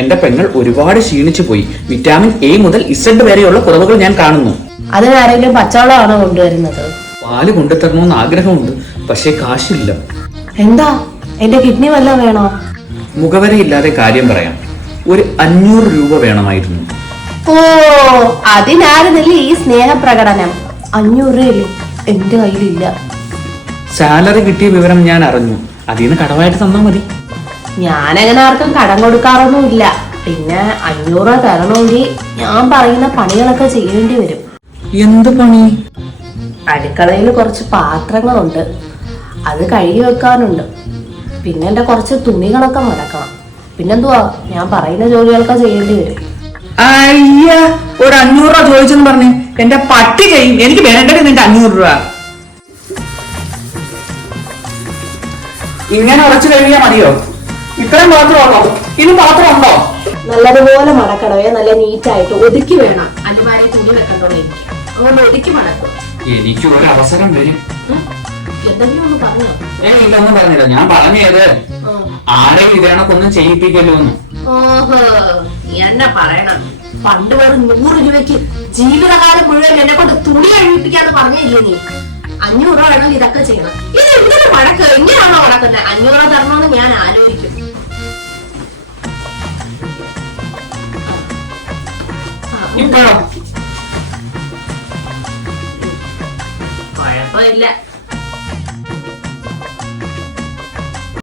എന്റെ പെങ്ങൾ ഒരുപാട് ക്ഷീണിച്ചു പോയി. വിറ്റാമിൻ എ മുതൽ ഇസഡ് വരെയുള്ള കുറവുകൾ ഞാൻ കാണുന്നു. അതിനാരെങ്കിലും പച്ചവെള്ളമാണോ കൊണ്ടുവരുന്നത്? പാല് കൊണ്ടുതരണമെന്ന് ആഗ്രഹമുണ്ട്, പക്ഷേ കാശില്ല. എന്താ, എന്റെ കിഡ്നി വല്ലതും വേണോ? മുഖവരയില്ലാതെ കാര്യം പറയാം. ഒരു 500 രൂപ വേണമായിരുന്നു. ഓ, അതിനായിരുന്നില്ലേ ഈ സ്നേഹപ്രകടനം? 500 രൂപയില്ലേ? എന്റെ കയ്യിലില്ല. സാലറി കിട്ടിയ വിവരം ഞാൻ അറിഞ്ഞു. അതിന് കടമായിട്ട് തന്നാ മതി. ഞാനങ്ങനെ ആർക്കും കടം കൊടുക്കാറൊന്നുമില്ല. പിന്നെ 500 രൂപ തരണമെങ്കിൽ ഞാൻ പറയുന്ന പണികളൊക്കെ ചെയ്യേണ്ടി വരും. എന്ത് പണി? അടുക്കളയിൽ കുറച്ച് പാത്രങ്ങളുണ്ട്, അത് കഴുകി വെക്കാനുണ്ട്. പിന്നെ എന്റെ കുറച്ച് തുണികളൊക്കെ മടക്കണം. പിന്നെന്തുവാ, ഞാൻ പറയുന്ന ജോലികളൊക്കെ ചെയ്യേണ്ടി വരും. അയ്യ, ഒരു 500 രൂപ ചോദിച്ചെന്ന് പറഞ്ഞു എന്റെ പട്ടി ചെയ്യും. എനിക്ക് വേണ്ടത് നിന്റെ 500 രൂപ. ഇങ്ങനെ ഉറച്ചു കഴിഞ്ഞാൽ മതിയോ? ഇത്രയും പാത്രമുണ്ടോ? ഇനി പാത്രം ഉണ്ടോ? നല്ലതുപോലെ മടക്കണവേ, നല്ല നീറ്റായിട്ട് ഒതുക്കി വേണം. അല്ലമാരെ തുണി വെക്കണ്ടോളൂ. അതുകൊണ്ട് ഒതുക്കി മടക്കും. എനിക്ക് ഒരു അവസരം വരും. എന്തെങ്കിലും ഒന്ന് പറഞ്ഞോ? ഇല്ലൊന്നും പറഞ്ഞില്ല. ഞാൻ പറഞ്ഞത് ആരെയും ഇതേണക്കൊന്നും ചെയ്യിപ്പിക്കല്ലോ എന്ന്. ഓഹോ, നീ എന്നെ പറയണം. പണ്ട് വെറും 100 രൂപയ്ക്ക് ജീവിതകാലം മുഴുവൻ എന്നെ കൊണ്ട് തുണി കഴിപ്പിക്കാന്ന് പറഞ്ഞില്ലേ നീ? 500 രൂപ വേണമെങ്കിൽ ഇതൊക്കെ ചെയ്യണം. ഇത് എന്തൊരു മടക്ക്? എങ്ങനെയാണോ മടക്കുന്നത്? 500 രൂപ തരണമെന്ന് ഞാൻ ആലോചിക്കും. ഇപ്പോഴോ? കുഴപ്പമില്ല.